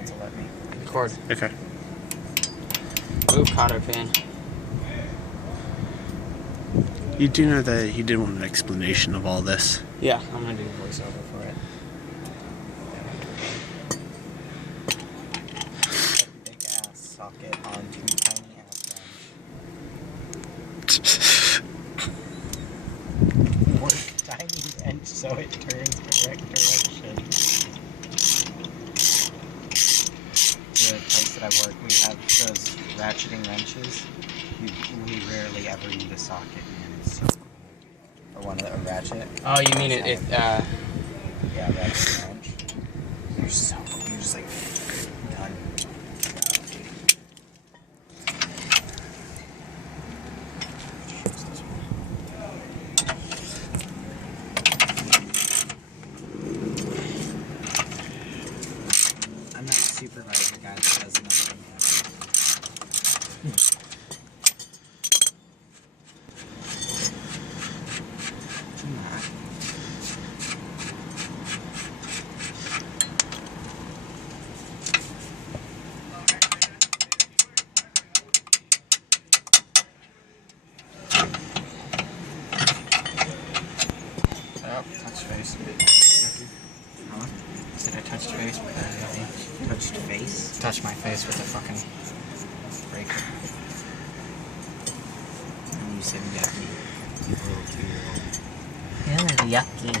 mods will let me. Record. Okay. Move cotter pin. You do know that he did want an explanation of all this. Yeah, I'm gonna do a voiceover for it. Big ass socket onto tiny ass wrench. Work tiny wrench so it turns correct direction. The place that I work, we have those ratcheting wrenches. We rarely ever need a socket, man. It's so cool. Or one of the ratchet. Oh, you mean Yeah, ratchet wrench. They're so cool. You're just like done. I'm not a supervisor guy that does nothing. Oh, touch face. Huh? Did I touch face with that? Touched face? touch my face with a fucking breaker. And you said yucky. You little 2-year-old. Yucky.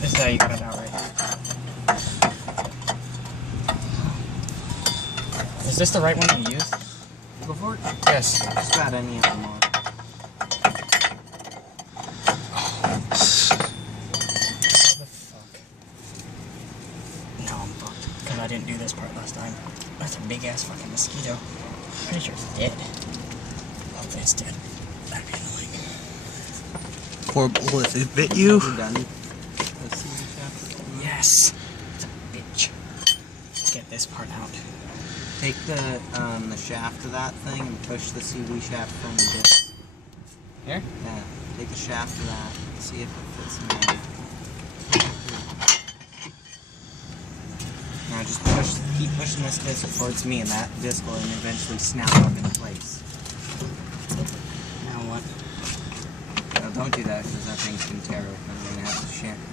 This is how you got it out right. Is this the right one you used? Before? Yes. Just about any of them on. The fuck? No, I'm fucked. Because I didn't do this part last time. That's a big ass fucking mosquito. Pretty sure it's dead. Hopefully it's dead. That'd be annoying. Horrible if it bit you. Have you done the CV shaft? Yes. It's a bitch. Let's get this part out. Take the shaft of that thing and push the CV shaft from the disc. Here? Yeah. Take the shaft of that. See if it fits in there. Now just keep pushing this disc towards me, and that disc will eventually snap up in place. Now what? No, don't do that because that thing's gonna tear open. I'm gonna have to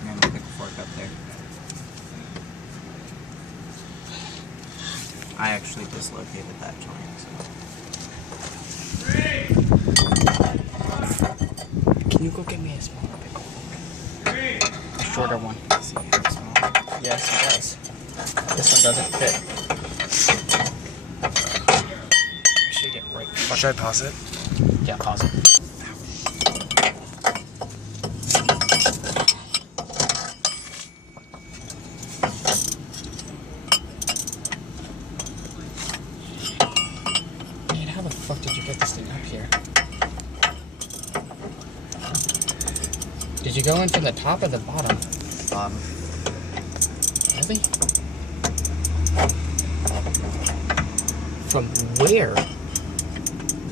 ram a pickle fork up there. I actually dislocated that joint. So. Can you go get me a smaller pickle fork? A shorter one. See how small? Yes, it does. This one doesn't fit. Should get right. Should I pause it? Yeah, pause it. Man, how the fuck did you get this thing up here? Did you go in from the top or the bottom? Really? From where?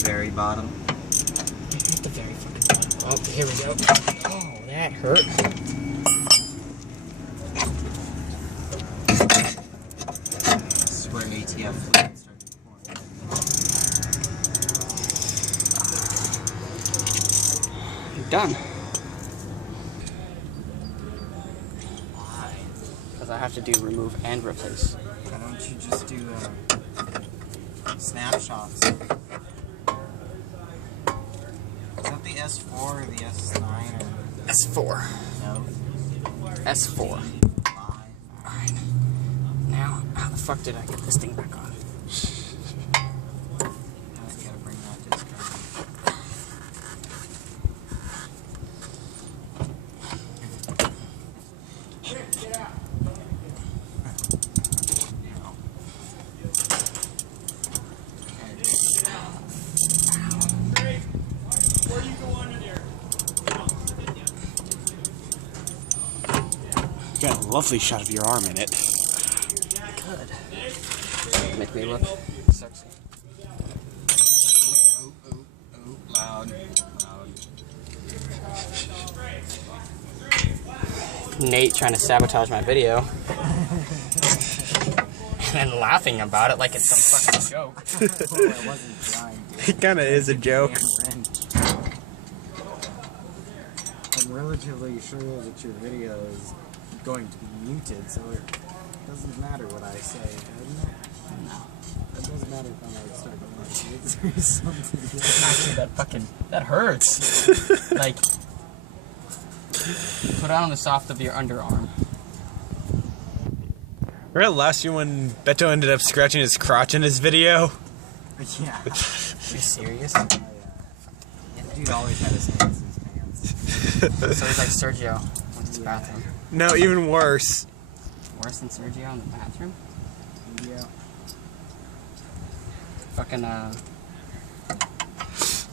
Very bottom. At the very fucking bottom. Oh, here we go. Oh, that hurt. This is where ATF fluid started pouring. You're done. Why? Because I have to do remove and replace. Why don't you just do snapshots? Is that the S4 or the S9 or S4. no? S4. Alright. Now, how the fuck did I get this thing back on? Now you gotta bring that disc on. Got a lovely shot of your arm in it. Good. Make me look sexy. Oh, loud. Nate trying to sabotage my video. And then laughing about it like it's some fucking joke. Oh, I wasn't trying, dude. It kind of is a joke. I'm relatively sure that your video is going to be muted, so it doesn't matter what I say, doesn't it? No. It doesn't matter if I'm like start going like or something. Actually, that hurts. Like, put it on the soft of your underarm. Remember last year when Beto ended up scratching his crotch in his video? Yeah. Are you serious? Oh, yeah. Dude always had his hands in his pants. So he's like Sergio with his bathroom. No, even worse. Worse than Sergio in the bathroom? Yeah. Fucking,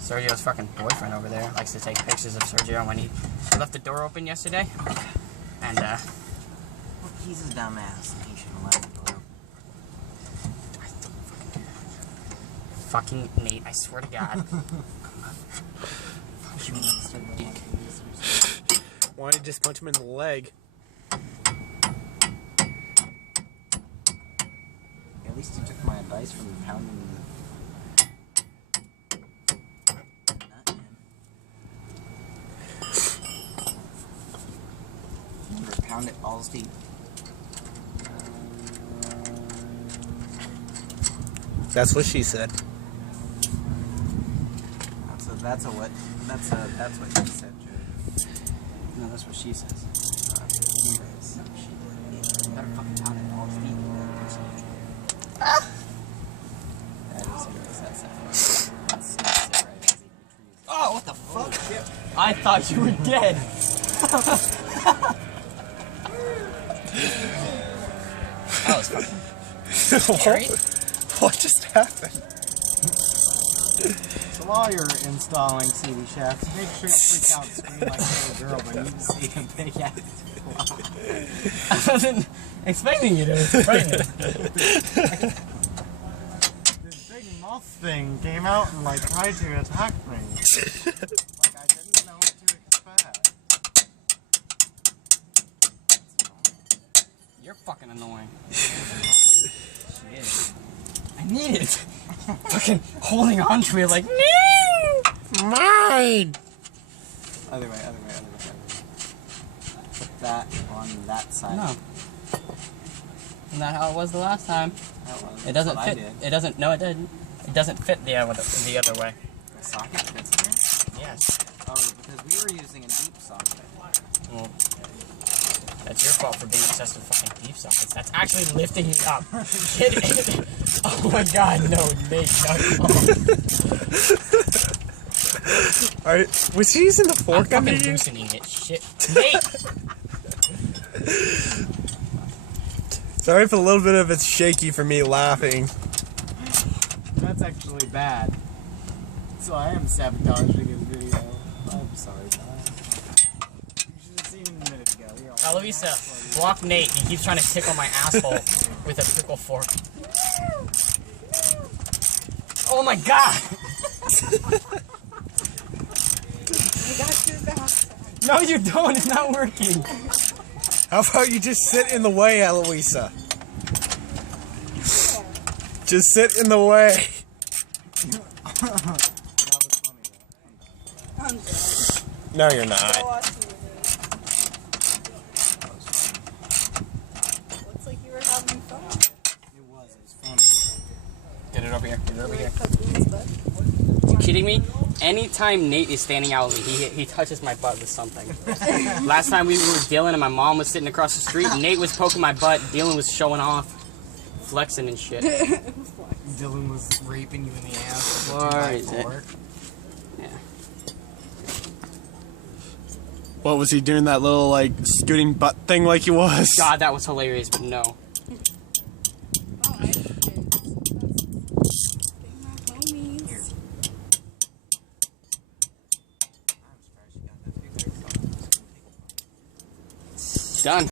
Sergio's fucking boyfriend over there likes to take pictures of Sergio when he left the door open yesterday. And, Well, he's a dumbass and he shouldn't let it go. fucking Nate, I swear to God. You monster dick. Why did you just punch him in the leg? At least you took my advice from pounding the nut in. Remember, pound it balls deep. That's what she said. That's what she said, Joe. No, that's what she says. Remember, it's not she did. You better fucking pound it balls deep. That is that's it right as Oh, what the fuck? I thought you were dead. That was fucking scary. What just happened? So while you're installing CD shafts, make sure to freak out and scream like a little girl when you see a big ass fly. I wasn't expecting you to. It's frightening. This big moth thing came out and like tried to attack me. Like I didn't know what to expect. You're fucking annoying. She is. I need it. Fucking holding on to it like, no! Mine! Other way. Put that on that side. No. Isn't that how it was the last time? That was. It doesn't That's what fit. I did. It doesn't. No, it didn't. It doesn't fit the other way. The socket fits in there? Yes. Oh, because we were using a deep socket. Well, That's your fault for being obsessed with fucking beef sockets. That's actually lifting me up. Kidding. Oh my god, no, Nate, no. Alright, was he using the I'm fork under fucking you? loosening it. Shit. Nate! Sorry if a little bit of it's shaky for me laughing. That's actually bad. So I am sabotaging his video. I'm sorry, guys. You should have seen him a minute ago. Eloisa, block Nate. He keeps trying to tickle my asshole with a pickle fork. Oh my god! I got your back. No, you don't. It's not working. How about you just sit in the way, Eloisa? Just sit in the way. That was funny though. I'm done. No, you're Go not. watch the movie. Looks like you were having fun. It was funny. Get it over here. Get it over here. Cocoon's butt. You kidding me? Anytime Nate is standing out with me, he touches my butt with something. Last time we were dealing and my mom was sitting across the street, Nate was poking my butt, Dylan was showing off, flexing and shit. Dylan was raping you in the ass. with a Why 2x4. is it? Yeah. What was he doing? That little like scooting butt thing like he was? God, that was hilarious, but no. Oh, I did. That's being my homies. Done.